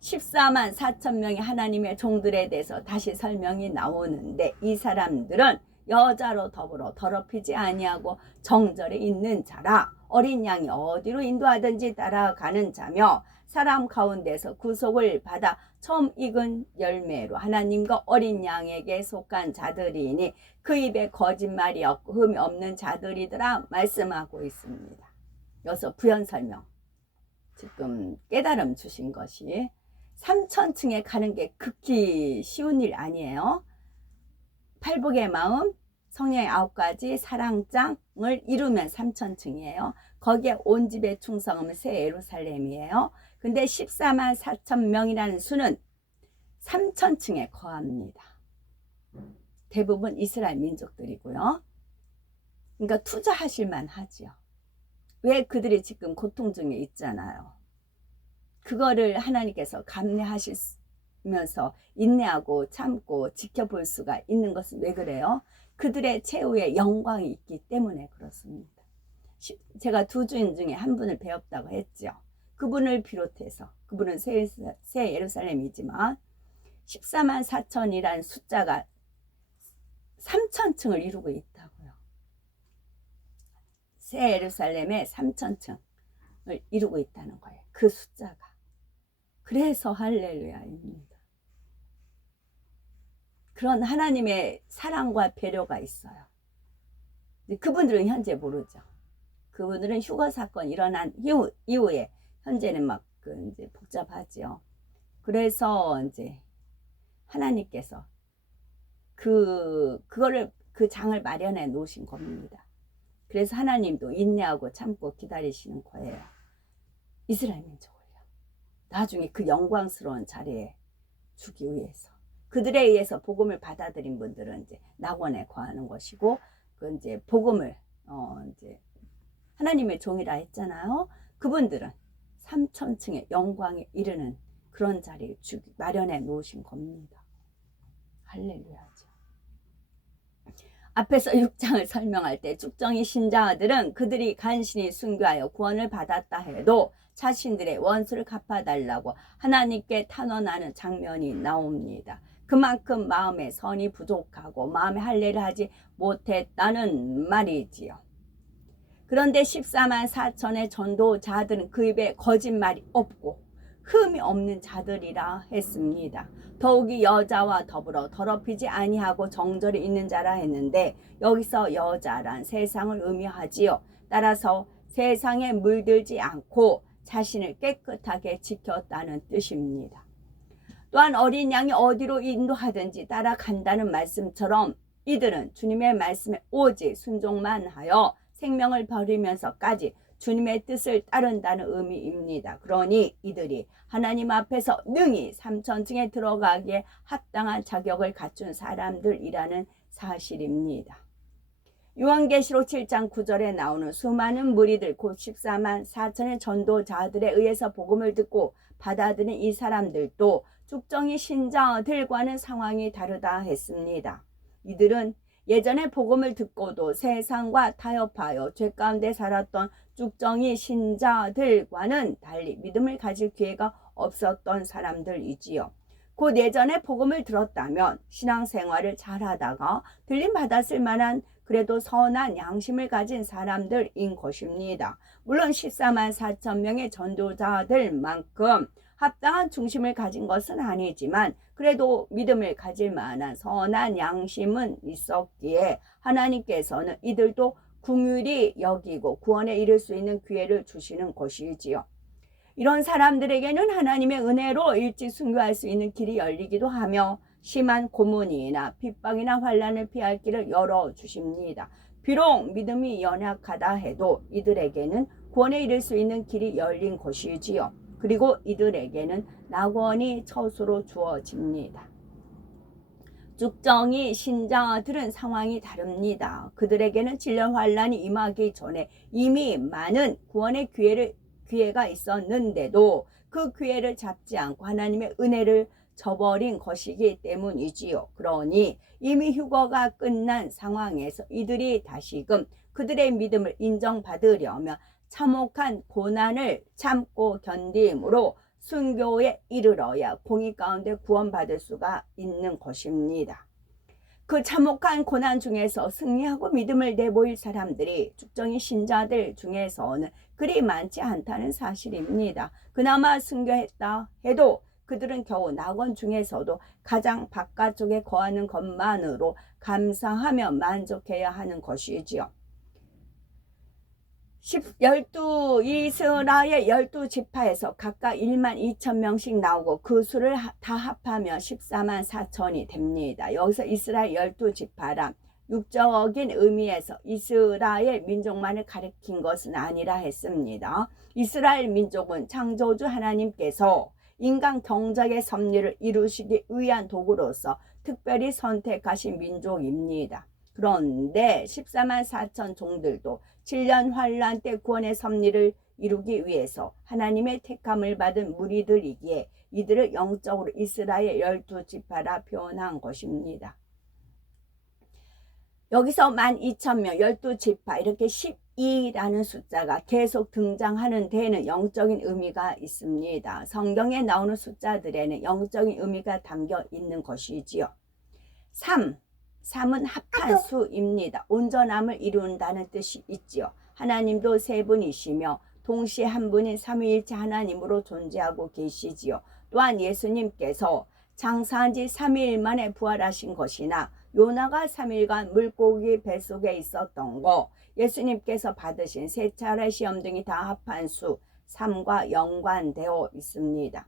14만 4천 명의 하나님의 종들에 대해서 다시 설명이 나오는데 이 사람들은 여자로 더불어 더럽히지 아니하고 정절에 있는 자라 어린 양이 어디로 인도하든지 따라가는 자며 사람 가운데서 구속을 받아 처음 익은 열매로 하나님과 어린 양에게 속한 자들이니 그 입에 거짓말이 없고 흠이 없는 자들이더라 말씀하고 있습니다. 여기서 부연 설명 지금 깨달음 주신 것이 3천층에 가는 게 극히 쉬운 일 아니에요. 팔복의 마음, 성령의 9가지 사랑장을 이루면 3천층이에요. 거기에 온 집의 충성함은 새 예루살렘이에요. 근데 14만 4천 명이라는 수는 3천층에 거합니다. 대부분 이스라엘 민족들이고요. 그러니까 투자하실 만하지요. 왜 그들이 지금 고통 중에 있잖아요. 그거를 하나님께서 감내하시면서 인내하고 참고 지켜볼 수가 있는 것은 왜 그래요? 그들의 최후의 영광이 있기 때문에 그렇습니다. 제가 두 주인 중에 한 분을 배웠다고 했죠. 그분을 비롯해서 그분은 새 예루살렘이지만 14만 4천이라는 숫자가 3천층을 이루고 있다고요. 새 예루살렘의 3천층을 이루고 있다는 거예요. 그 숫자가. 그래서 할렐루야입니다. 그런 하나님의 사랑과 배려가 있어요. 그분들은 현재 모르죠. 그분들은 휴거 사건 일어난 이후에 현재는 막 이제 복잡하죠. 그래서 이제 하나님께서 그 장을 마련해 놓으신 겁니다. 그래서 하나님도 인내하고 참고 기다리시는 거예요. 이스라엘 민족을요. 나중에 그 영광스러운 자리에 주기 위해서. 그들에 의해서 복음을 받아들인 분들은 이제 낙원에 거하는 것이고, 그 이제 복음을 이제 하나님의 종이라 했잖아요. 그분들은 3천층의 영광에 이르는 그런 자리를 마련해 놓으신 겁니다. 할렐루야죠. 앞에서 6장을 설명할 때 죽정이 신자들은 그들이 간신히 순교하여 구원을 받았다 해도 자신들의 원수를 갚아달라고 하나님께 탄원하는 장면이 나옵니다. 그만큼 마음에 선이 부족하고 마음의 할례를 하지 못했다는 말이지요. 그런데 14만 4천의 전도자들은 그 입에 거짓말이 없고 흠이 없는 자들이라 했습니다. 더욱이 여자와 더불어 더럽히지 아니하고 정절이 있는 자라 했는데 여기서 여자란 세상을 의미하지요. 따라서 세상에 물들지 않고 자신을 깨끗하게 지켰다는 뜻입니다. 또한 어린 양이 어디로 인도하든지 따라간다는 말씀처럼 이들은 주님의 말씀에 오직 순종만 하여 생명을 버리면서까지 주님의 뜻을 따른다는 의미입니다. 그러니 이들이 하나님 앞에서 능히 3천층에 들어가기에 합당한 자격을 갖춘 사람들이라는 사실입니다. 요한계시록 7장 9절에 나오는 수많은 무리들 곧 14만 4천의 전도자들에 의해서 복음을 듣고 받아들인 이 사람들도 죽정이 신자들과는 상황이 다르다 했습니다. 이들은 예전에 복음을 듣고도 세상과 타협하여 죄 가운데 살았던 죽정이 신자들과는 달리 믿음을 가질 기회가 없었던 사람들이지요. 곧 예전에 복음을 들었다면 신앙생활을 잘하다가 들림받았을 만한 그래도 선한 양심을 가진 사람들인 것입니다. 물론 14만 4천 명의 전도자들만큼 합당한 중심을 가진 것은 아니지만 그래도 믿음을 가질 만한 선한 양심은 있었기에 하나님께서는 이들도 긍휼히 여기고 구원에 이를 수 있는 기회를 주시는 것이지요. 이런 사람들에게는 하나님의 은혜로 일찍 순교할 수 있는 길이 열리기도 하며 심한 고문이나 핍박이나 환난을 피할 길을 열어주십니다. 비록 믿음이 연약하다 해도 이들에게는 구원에 이를 수 있는 길이 열린 것이지요. 그리고 이들에게는 낙원이 처소로 주어집니다. 죽정이 신자들은 상황이 다릅니다. 그들에게는 질려 환난이 임하기 전에 이미 많은 구원의 기회가 있었는데도 그 기회를 잡지 않고 하나님의 은혜를 저버린 것이기 때문이지요. 그러니 이미 휴거가 끝난 상황에서 이들이 다시금 그들의 믿음을 인정받으려면 참혹한 고난을 참고 견딤으로 순교에 이르러야 공의 가운데 구원받을 수가 있는 것입니다. 그 참혹한 고난 중에서 승리하고 믿음을 내보일 사람들이 죽정이 신자들 중에서는 그리 많지 않다는 사실입니다. 그나마 순교했다 해도 그들은 겨우 낙원 중에서도 가장 바깥쪽에 거하는 것만으로 감사하며 만족해야 하는 것이지요. 이스라엘 12지파에서 각각 1만 2천 명씩 나오고 그 수를 다 합하면 14만 4천이 됩니다. 여기서 이스라엘 12지파란 육적인 의미에서 이스라엘 민족만을 가리킨 것은 아니라 했습니다. 이스라엘 민족은 창조주 하나님께서 인간 경작의 섭리를 이루시기 위한 도구로서 특별히 선택하신 민족입니다. 그런데 14만 4천 종들도 7년 환란 때 구원의 섭리를 이루기 위해서 하나님의 택함을 받은 무리들이기에 이들을 영적으로 이스라엘 12지파라 표현한 것입니다. 여기서 12,000명 12지파 이렇게 12라는 숫자가 계속 등장하는 데에는 영적인 의미가 있습니다. 성경에 나오는 숫자들에는 영적인 의미가 담겨 있는 것이지요. 3은 합한 수입니다. 온전함을 이룬다는 뜻이 있지요. 하나님도 세 분이시며 동시에 한 분인 삼위일체 하나님으로 존재하고 계시지요. 또한 예수님께서 장사한 지 3일 만에 부활하신 것이나 요나가 3일간 물고기 뱃속에 있었던 거, 예수님께서 받으신 세 차례 시험 등이 다 합한 수 3과 연관되어 있습니다.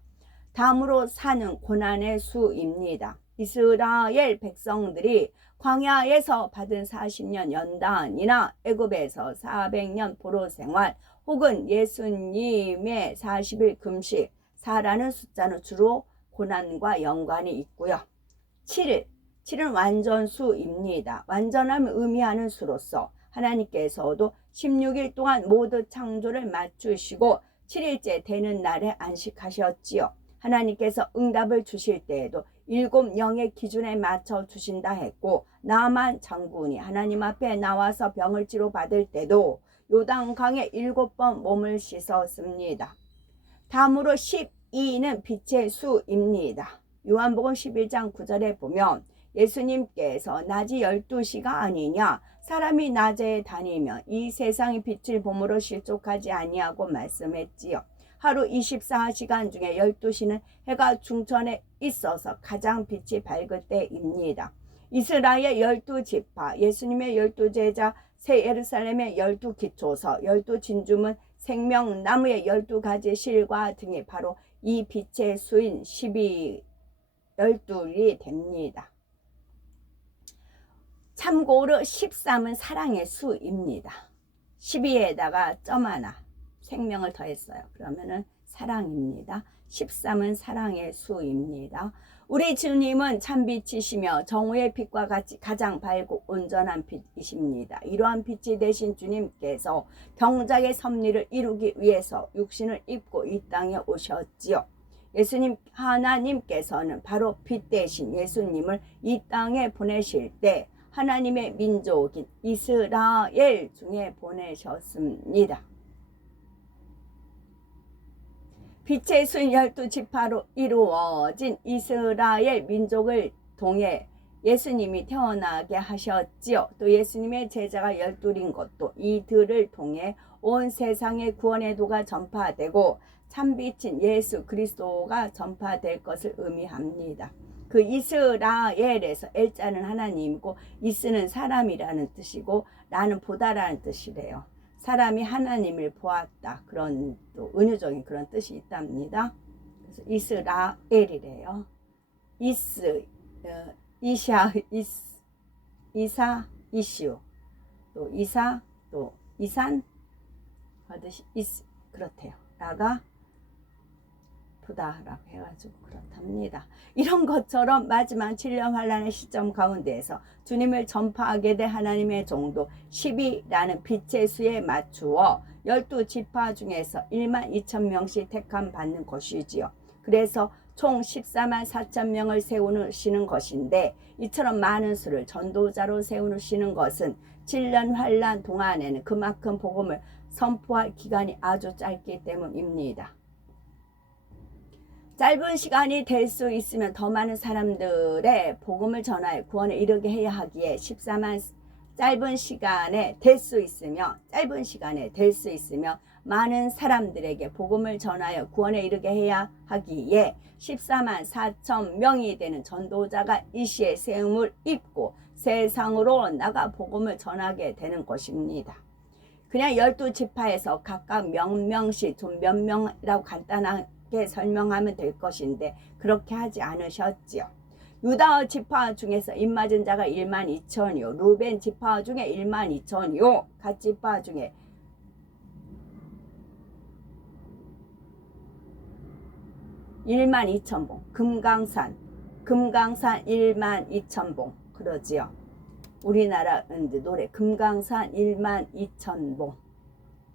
다음으로 4는 고난의 수입니다. 이스라엘 백성들이 광야에서 받은 40년 연단이나 애굽에서 400년 포로 생활 혹은 예수님의 40일 금식 4라는 숫자는 주로 고난과 연관이 있고요. 7은 완전수입니다. 완전함을 의미하는 수로서 하나님께서도 16일 동안 모두 창조를 맞추시고 7일째 되는 날에 안식하셨지요. 하나님께서 응답을 주실 때에도 7영의 기준에 맞춰 주신다 했고 나만 장군이 하나님 앞에 나와서 병을 치료받을 때도 요단강에 7번 몸을 씻었습니다. 다음으로 12는 빛의 수입니다. 요한복음 11장 9절에 보면 예수님께서 낮이 12시가 아니냐 사람이 낮에 다니면 이 세상의 빛을 봄으로 실족하지 아니하고 말씀했지요. 하루 24시간 중에 12시는 해가 중천에 있어서 가장 빛이 밝을 때입니다. 이스라엘 12지파, 예수님의 12제자, 새 예루살렘의 12기초서, 12진주문, 생명나무의 12가지 실과 등이 바로 이 빛의 수인 12이 됩니다. 참고로 13은 사랑의 수입니다. 12에다가 점 하나 생명을 더했어요. 그러면은 사랑입니다. 13은 사랑의 수입니다. 우리 주님은 참빛이시며 정오의 빛과 같이 가장 밝고 온전한 빛이십니다. 이러한 빛이 되신 주님께서 경작의 섭리를 이루기 위해서 육신을 입고 이 땅에 오셨지요. 예수님 하나님께서는 바로 빛 대신 예수님을 이 땅에 보내실 때 하나님의 민족인 이스라엘 중에 보내셨습니다. 빛의 수인 12지파로 이루어진 이스라엘 민족을 통해 예수님이 태어나게 하셨지요. 또 예수님의 제자가 12인 것도 이들을 통해 온 세상에 구원의 도가 전파되고 참빛인 예수 그리스도가 전파될 것을 의미합니다. 그 이스라엘에서 엘자는 하나님이고 이스는 사람이라는 뜻이고 라는 보다라는 뜻이래요. 사람이 하나님을 보았다. 그런 또 은유적인 그런 뜻이 있답니다. 그래서 이스라엘이래요. 이사, 이슈, 또 이사, 또 이산 하듯이 그렇대요. 라가 보다라고 해가지고 그렇답니다. 이런 것처럼 마지막 7년 환란의 시점 가운데에서 주님을 전파하게 된 하나님의 종도 12라는 빛의 수에 맞추어 12지파 중에서 12,000명씩 택함 받는 것이지요. 그래서 총 14만 4천 명을 세우시는 것인데 이처럼 많은 수를 전도자로 세우시는 것은 7년 환란 동안에는 그만큼 복음을 선포할 기간이 아주 짧기 때문입니다. 짧은 시간이 될 수 있으면 더 많은 사람들의 복음을 전하여 구원에 이르게 해야 하기에 14만 짧은 시간에 될 수 있으면 많은 사람들에게 복음을 전하여 구원에 이르게 해야 하기에 14만 4천 명이 되는 전도자가 이 시에 세움을 입고 세상으로 나가 복음을 전하게 되는 것입니다. 그냥 12지파에서 각각 몇 명씩 좀 몇 명이라고 간단하게 설명하면 될 것인데 그렇게 하지 않으셨지요. 유다 지파 중에서 입맞은 자가 12,000이요. 루벤 지파 중에 12,000이요. 갓 지파 중에 12,000봉. 금강산 12,000봉. 그러지요. 우리나라 노래 금강산 12,000봉.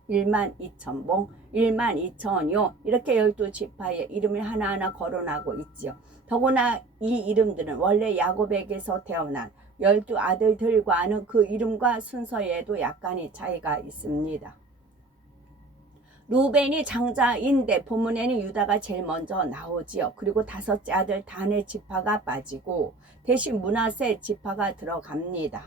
12,000봉, 12,000요. 이렇게 12지파의 이름을 하나하나 거론하고 있지요. 더구나 이 이름들은 원래 야곱에게서 태어난 12아들들과는 그 이름과 순서에도 약간의 차이가 있습니다. 루벤이 장자인데 본문에는 유다가 제일 먼저 나오지요. 그리고 다섯째 아들 단의 지파가 빠지고 대신 므낫세 지파가 들어갑니다.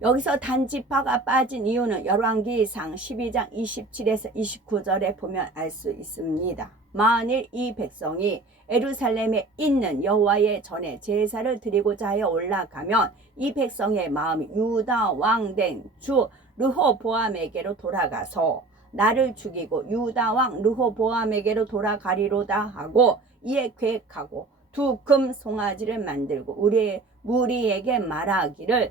여기서 단지파가 빠진 이유는 열왕기상 12장 27에서 29절에 보면 알 수 있습니다. 만일 이 백성이 예루살렘에 있는 여호와의 전에 제사를 드리고자 하여 올라가면 이 백성의 마음이 유다 왕 된 주 르호보암에게로 돌아가서 나를 죽이고 유다 왕 르호보암에게로 돌아가리로다 하고 이에 계획하고 두 금 송아지를 만들고 무리에게 말하기를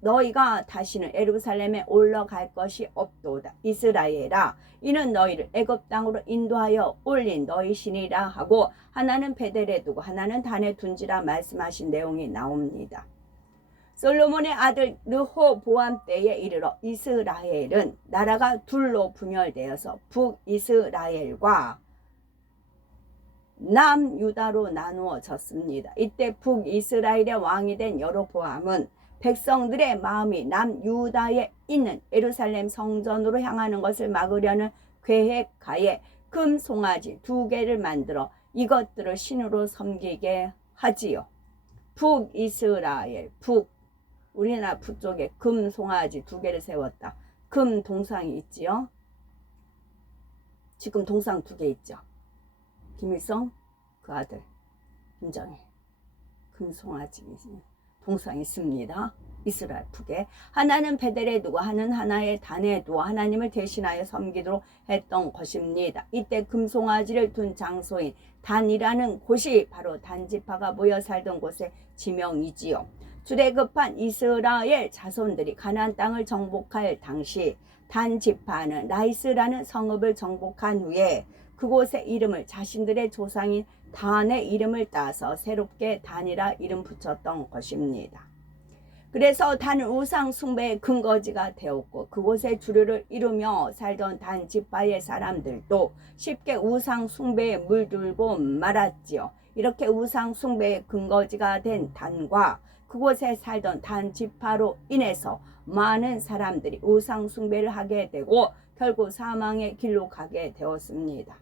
너희가 다시는 예루살렘에 올라갈 것이 없도다. 이스라엘아, 이는 너희를 애굽 땅으로 인도하여 올린 너희 신이라 하고 하나는 베델에 두고 하나는 단에 둔지라 말씀하신 내용이 나옵니다. 솔로몬의 아들 르호보암 때에 이르러 이스라엘은 나라가 둘로 분열되어서 북이스라엘과 남유다로 나누어졌습니다. 이때 북이스라엘의 왕이 된 여로보암은 백성들의 마음이 남유다에 있는 예루살렘 성전으로 향하는 것을 막으려는 계획하에 금 송아지 2개를 만들어 이것들을 신으로 섬기게 하지요. 북이스라엘, 우리나라 북쪽에 금 송아지 2개를 세웠다. 금 동상이 있지요. 지금 동상 2개 있죠. 김일성 그 아들 김정일 금송아지 동상이 있습니다. 이스라엘 북에 하나는 베델에 두고 하나의 단에 두어 하나님을 대신하여 섬기도록 했던 것입니다. 이때 금송아지를 둔 장소인 단이라는 곳이 바로 단지파가 모여 살던 곳의 지명이지요. 주례급한 이스라엘 자손들이 가나안 땅을 정복할 당시 단지파는 라이스라는 성읍을 정복한 후에 그곳의 이름을 자신들의 조상인 단의 이름을 따서 새롭게 단이라 이름 붙였던 것입니다. 그래서 단은 우상 숭배의 근거지가 되었고 그곳에 주류를 이루며 살던 단 지파의 사람들도 쉽게 우상 숭배에 물들고 말았지요. 이렇게 우상 숭배의 근거지가 된 단과 그곳에 살던 단 지파로 인해서 많은 사람들이 우상 숭배를 하게 되고 결국 사망의 길로 가게 되었습니다.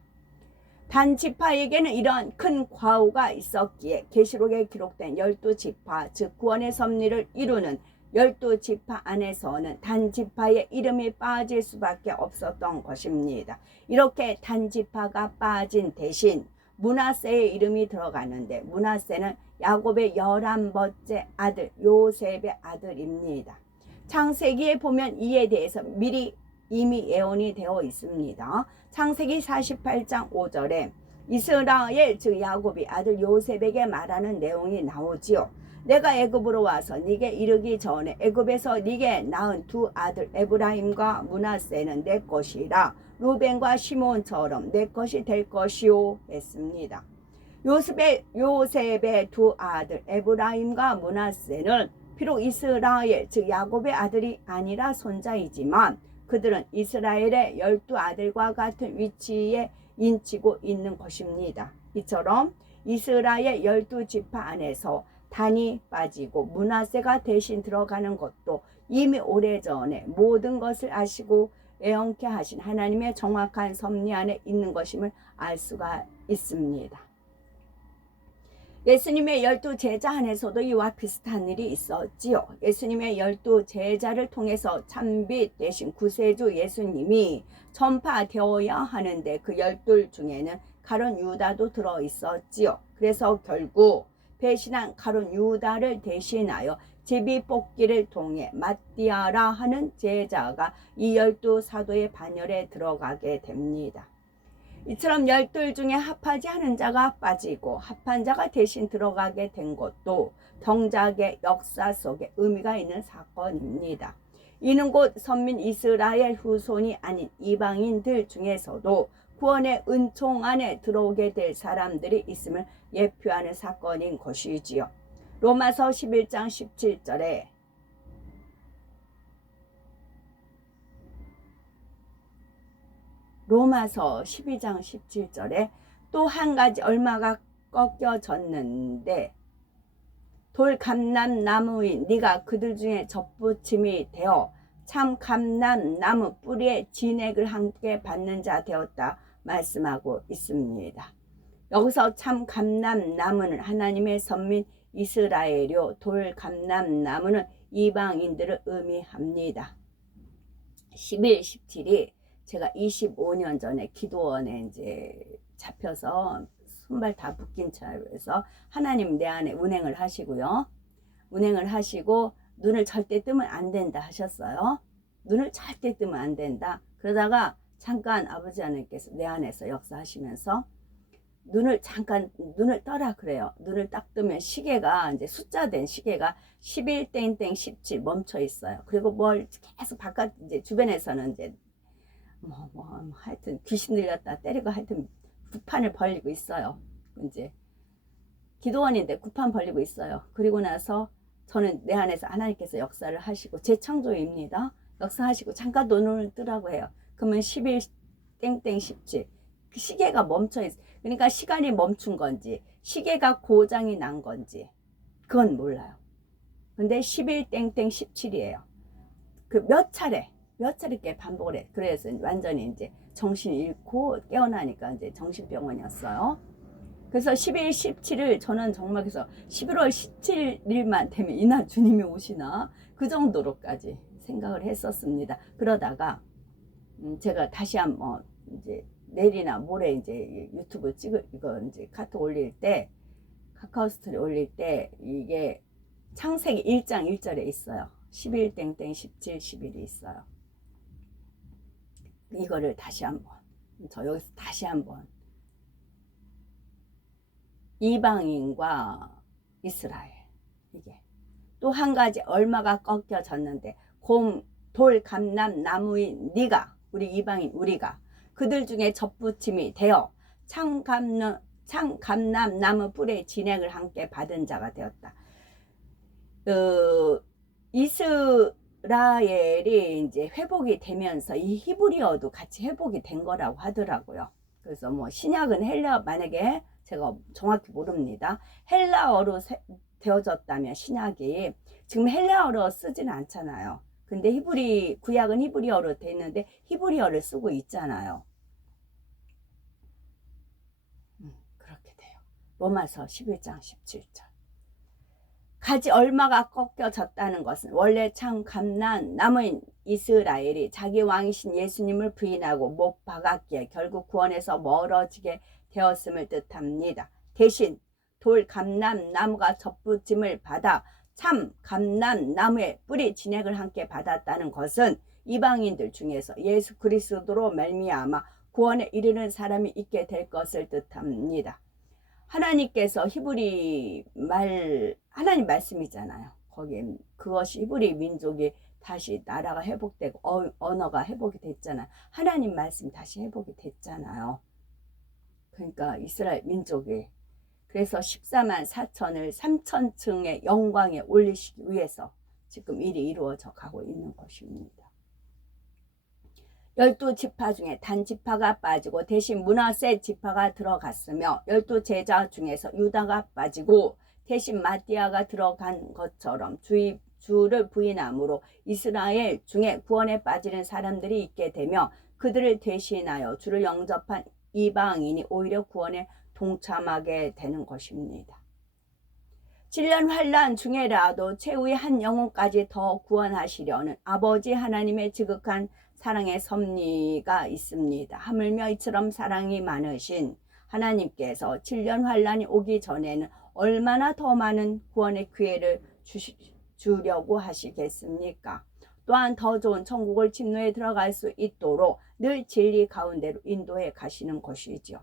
단 지파에게는 이러한 큰 과오가 있었기에 계시록에 기록된 12지파 즉 구원의 섭리를 이루는 12지파 안에서는 단 지파의 이름이 빠질 수밖에 없었던 것입니다. 이렇게 단 지파가 빠진 대신 므낫세의 이름이 들어가는데 므낫세는 야곱의 11번째 아들 요셉의 아들입니다. 창세기에 보면 이에 대해서 미리 이미 예언이 되어 있습니다. 창세기 48장 5절에 이스라엘 즉 야곱이 아들 요셉에게 말하는 내용이 나오지요. 내가 애굽으로 와서 네게 이르기 전에 애굽에서 네게 낳은 2 아들 에브라임과 므낫세는 내 것이라 루벤과 시몬처럼 내 것이 될 것이요 했습니다. 요셉의 2 아들 에브라임과 므낫세는 비록 이스라엘 즉 야곱의 아들이 아니라 손자이지만 그들은 이스라엘의 12아들과 같은 위치에 인치고 있는 것입니다. 이처럼 이스라엘 12지파 안에서 단이 빠지고 므낫세가 대신 들어가는 것도 이미 오래전에 모든 것을 아시고 애언케 하신 하나님의 정확한 섭리 안에 있는 것임을 알 수가 있습니다. 예수님의 12제자 안에서도 이와 비슷한 일이 있었지요. 예수님의 12제자를 통해서 참빛 되신 구세주 예수님이 전파되어야 하는데 그 12 중에는 가룟 유다도 들어있었지요. 그래서 결국 배신한 가룟 유다를 대신하여 제비뽑기를 통해 마띠아라 하는 제자가 이 12사도의 반열에 들어가게 됩니다. 이처럼 12 중에 합하지 않은 자가 빠지고 합한 자가 대신 들어가게 된 것도 정작의 역사 속에 의미가 있는 사건입니다. 이는 곧 선민 이스라엘 후손이 아닌 이방인들 중에서도 구원의 은총 안에 들어오게 될 사람들이 있음을 예표하는 사건인 것이지요. 로마서 11장 17절에 로마서 12장 17절에 또 한 가지 얼마가 꺾여졌는데 돌 감람 나무인 네가 그들 중에 접붙임이 되어 참 감람 나무 뿌리에 진액을 함께 받는 자 되었다 말씀하고 있습니다. 여기서 참 감람 나무는 하나님의 선민 이스라엘이요 돌 감람 나무는 이방인들을 의미합니다. 11, 17이 제가 25년 전에 기도원에 이제 잡혀서 손발 다 묶인 채로해서 하나님 내 안에 운행을 하시고요. 운행을 하시고 눈을 절대 뜨면 안 된다 하셨어요. 눈을 절대 뜨면 안 된다. 그러다가 잠깐 아버지 하나님께서 내 안에서 역사하시면서 눈을 잠깐 눈을 떠라 그래요. 눈을 딱 뜨면 시계가 이제 숫자 된 시계가 11 땡땡 17 멈춰 있어요. 그리고 뭘 계속 바깥 이제 주변에서는 이제 하여튼 귀신 들렸다 때리고 하여튼 구판을 벌리고 있어요. 이제 기도원인데 구판 벌리고 있어요. 그리고 나서 저는 내 안에서 하나님께서 역사를 하시고 재창조입니다. 역사하시고 잠깐 눈을 뜨라고 해요. 그러면 11 땡땡 17 그 시계가 멈춰 있어요. 그러니까 시간이 멈춘 건지 시계가 고장이 난 건지 그건 몰라요. 근데 11 땡땡 17이에요. 그 몇 차례 이렇게 반복을 해. 그래서 완전히 이제 정신 잃고 깨어나니까 이제 정신병원이었어요. 그래서 11, 17을 저는 정말 그래서 11월 17일만 되면 이날 주님이 오시나 그 정도로까지 생각을 했었습니다. 그러다가 제가 다시 한번 이제 내일이나 모레 이제 유튜브 이거 이제 카톡 올릴 때 카카오 스토리 올릴 때 이게 창세기 1장 1절에 있어요. 11 땡땡 17 11이 있어요. 이거를 다시 한번 저 여기서 다시 한번 이방인과 이스라엘 이게 또 한 가지 얼마가 꺾여졌는데 돌 감람 나무인 네가 우리 이방인 우리가 그들 중에 접붙임이 되어 참감람 나무 뿔의 진액을 함께 받은 자가 되었다. 이스라엘이 이제 회복이 되면서 이 히브리어도 같이 회복이 된 거라고 하더라고요. 그래서 뭐 신약은 헬라 만약에 제가 정확히 모릅니다. 헬라어로 되어졌다면 신약이 지금 헬라어로 쓰지는 않잖아요. 근데 구약은 히브리어로 돼 있는데 히브리어를 쓰고 있잖아요. 그렇게 돼요. 로마서 11장 17절. 가지 얼마가 꺾여졌다는 것은 원래 참 감난 남은 이스라엘이 자기 왕이신 예수님을 부인하고 못 박았기에 결국 구원에서 멀어지게 되었음을 뜻합니다. 대신 돌 감람 나무가 접붙임을 받아 참 감람 나무의 뿌리 진액을 함께 받았다는 것은 이방인들 중에서 예수 그리스도로 말미암아 구원에 이르는 사람이 있게 될 것을 뜻합니다. 하나님께서 하나님 말씀이잖아요. 거기에 그것이 히브리 민족이 다시 나라가 회복되고 언어가 회복이 됐잖아요. 하나님 말씀 다시 회복이 됐잖아요. 그러니까 이스라엘 민족이 그래서 14만 4천을 3천층의 영광에 올리시기 위해서 지금 일이 이루어져 가고 있는 것입니다. 12지파 중에 단지파가 빠지고 대신 므낫세 지파가 들어갔으며 12제자 중에서 유다가 빠지고 대신 마띠아가 들어간 것처럼 주를 부인함으로 이스라엘 중에 구원에 빠지는 사람들이 있게 되며 그들을 대신하여 주를 영접한 이방인이 오히려 구원에 동참하게 되는 것입니다. 7년 환난 중에라도 최후의 한 영혼까지 더 구원하시려는 아버지 하나님의 지극한 사랑의 섭리가 있습니다. 하물며 이처럼 사랑이 많으신 하나님께서 7년 환난이 오기 전에는 얼마나 더 많은 구원의 기회를 주려고 하시겠습니까? 또한 더 좋은 천국을 침노에 들어갈 수 있도록 늘 진리 가운데로 인도해 가시는 것이죠.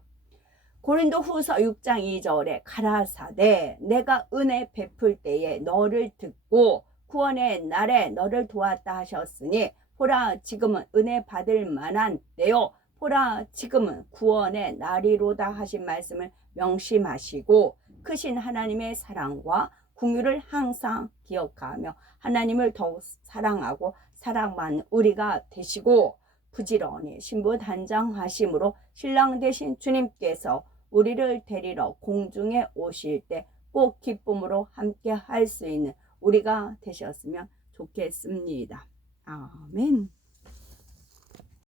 고린도 후서 6장 2절에 가라사대 내가 은혜 베풀 때에 너를 듣고 구원의 날에 너를 도왔다 하셨으니 보라 지금은 은혜 받을 만한 때요 보라 지금은 구원의 날이로다 하신 말씀을 명심하시고 크신 하나님의 사랑과 긍휼을 항상 기억하며 하나님을 더욱 사랑하고 사랑받는 우리가 되시고 부지런히 신부단장하심으로 신랑 되신 주님께서 우리를 데리러 공중에 오실 때 꼭 기쁨으로 함께 할 수 있는 우리가 되셨으면 좋겠습니다. 아멘.